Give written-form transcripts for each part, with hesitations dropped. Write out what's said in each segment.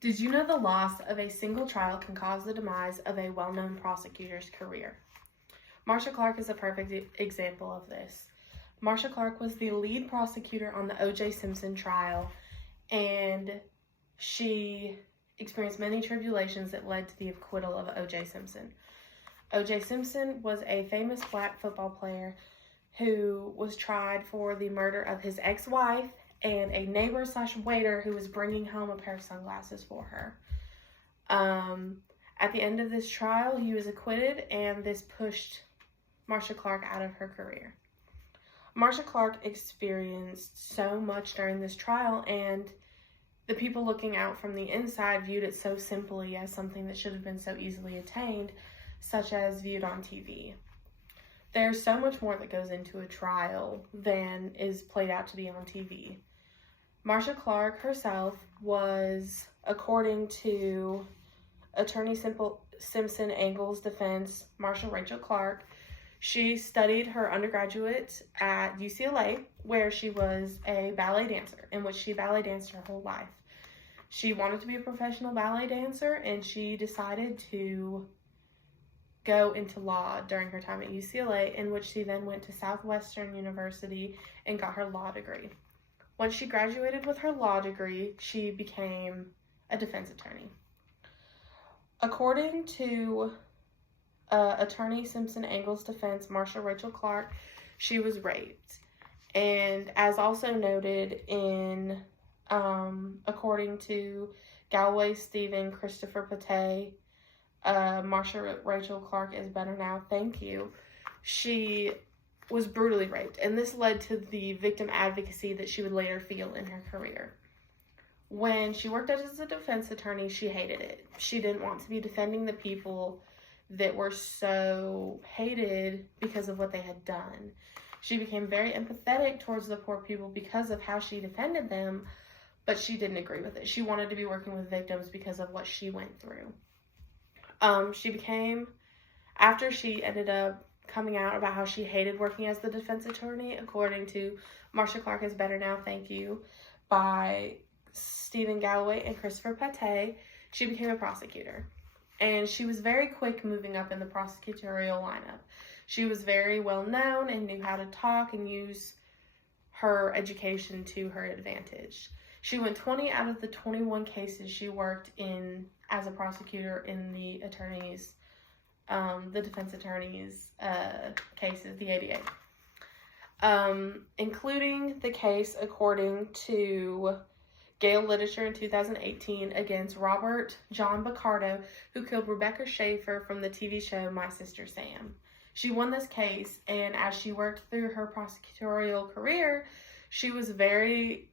Did you know the loss of a single trial can cause the demise of a well-known prosecutor's career? Marcia Clark is a perfect example of this. Marcia Clark was the lead prosecutor on the O.J. Simpson trial, and she experienced many tribulations that led to the acquittal of O.J. Simpson. O.J. Simpson was a famous black football player who was tried for the murder of his ex-wife and a neighbor/waiter who was bringing home a pair of sunglasses for her. At the end of this trial, he was acquitted, and this pushed Marcia Clark out of her career. Marcia Clark experienced so much during this trial, and the people looking out from the inside viewed it so simply as something that should have been so easily attained, such as viewed on TV. There's so much more that goes into a trial than is played out to be on TV. Marcia Clark herself was, according to Attorney Simpson Engel's defense, Marcia Rachel Clark, she studied her undergraduate at UCLA, where she was a ballet dancer, in which she ballet danced her whole life. She wanted to be a professional ballet dancer, and she decided to go into law during her time at UCLA, in which she then went to Southwestern University and got her law degree. Once she graduated with her law degree, she became a defense attorney. According to Attorney Simpson Engel's defense, Marcia Rachel Clark, she was raped. And as also noted in, according to Galway Stephen Christopher Pate, Marcia Rachel Clark is better now, thank you. She was brutally raped, and this led to the victim advocacy that she would later feel in her career. When she worked as a defense attorney, she hated it. She didn't want to be defending the people that were so hated because of what they had done. She became very empathetic towards the poor people because of how she defended them, but she didn't agree with it. She wanted to be working with victims because of what she went through. After she ended up coming out about how she hated working as the defense attorney, according to Marcia Clark is Better Now, Thank You, by Stephen Galloway and Christopher Pate, she became a prosecutor. And she was very quick moving up in the prosecutorial lineup. She was very well known and knew how to talk and use her education to her advantage. She won 20 out of the 21 cases she worked in as a prosecutor in the defense attorneys' cases, the ADA. Including the case, according to Gale Literature in 2018, against Robert John Picardo, who killed Rebecca Schaefer from the TV show My Sister Sam. She won this case, and as she worked through her prosecutorial career, she was very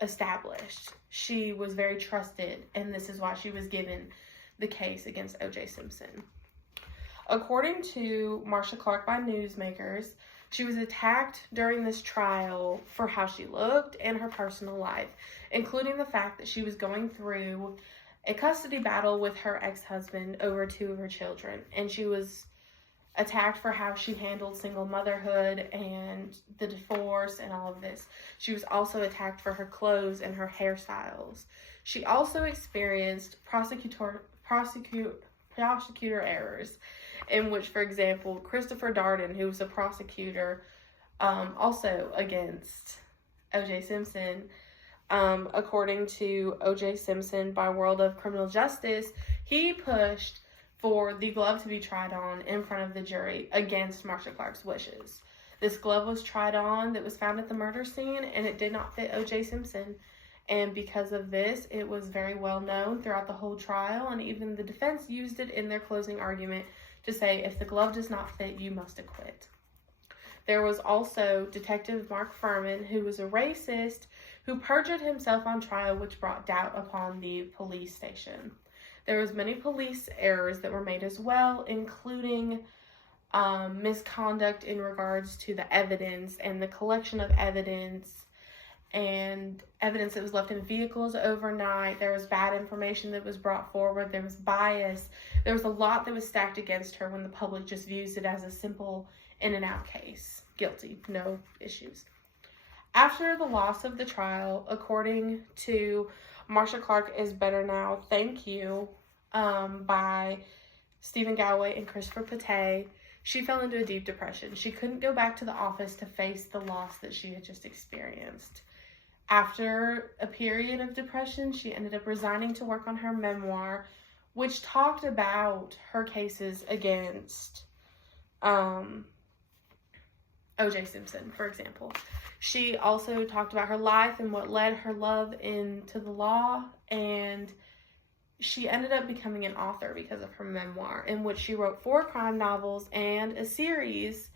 established. She was very trusted, and this is why she was given the case against O.J. Simpson. According to Marcia Clark by newsmakers, she was attacked during this trial for how she looked and her personal life, including the fact that she was going through a custody battle with her ex-husband over 2 of her children, and she was attacked for how she handled single motherhood and the divorce and all of this. She was also attacked for her clothes and her hairstyles. She also experienced prosecutor errors, in which, for example, Christopher Darden, who was a prosecutor also against O.J. Simpson, according to O.J. Simpson by World of Criminal Justice, he pushed for the glove to be tried on in front of the jury against Marcia Clark's wishes. This glove was tried on that was found at the murder scene, and it did not fit O.J. Simpson. And because of this, it was very well known throughout the whole trial, and even the defense used it in their closing argument to say, if the glove does not fit, you must acquit. There was also Detective Mark Furman, who was a racist, who perjured himself on trial, which brought doubt upon the police station. There was many police errors that were made as well, including misconduct in regards to the evidence and the collection of evidence and evidence that was left in vehicles overnight. There was bad information that was brought forward. There was bias. There was a lot that was stacked against her when the public just views it as a simple in and out case. Guilty, no issues. After the loss of the trial, according to Marsha Clark is Better Now, Thank You, by Stephen Galloway and Christopher Pate, she fell into a deep depression. She couldn't go back to the office to face the loss that she had just experienced. After a period of depression, she ended up resigning to work on her memoir, which talked about her cases against O.J. Simpson, for example. She also talked about her life and what led her love into the law, and she ended up becoming an author because of her memoir, in which she wrote 4 crime novels and a series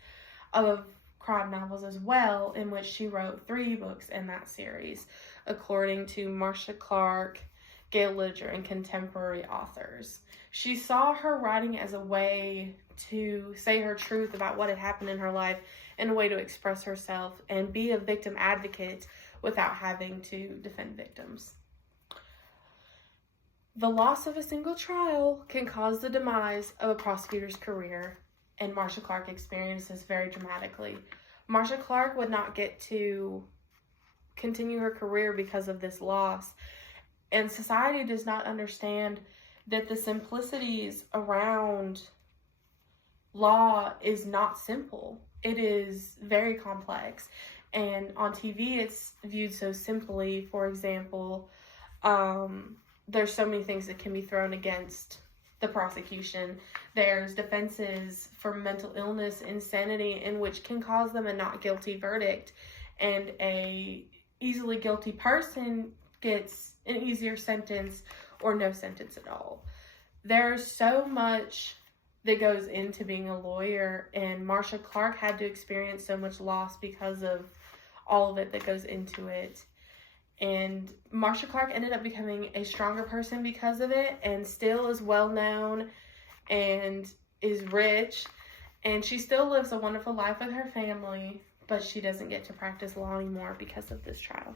of crime novels as well, in which she wrote 3 books in that series, according to Marsha Clark, Gail Lidger, and contemporary authors. She saw her writing as a way to say her truth about what had happened in her life, and a way to express herself and be a victim advocate without having to defend victims. The loss of a single trial can cause the demise of a prosecutor's career, and Marsha Clark experienced this very dramatically. Marsha Clark would not get to continue her career because of this loss, and society does not understand that the simplicities around law is not simple. It is very complex, and on TV it's viewed so simply. For example, there's so many things that can be thrown against the prosecution. There's defenses for mental illness, insanity, in which can cause them a not guilty verdict, and a easily guilty person gets an easier sentence or no sentence at all. There's so much that goes into being a lawyer, and Marsha Clark had to experience so much loss because of all of it that goes into it. And Marsha Clark ended up becoming a stronger person because of it, and still is well known and is rich, and she still lives a wonderful life with her family, but she doesn't get to practice law anymore because of this trial.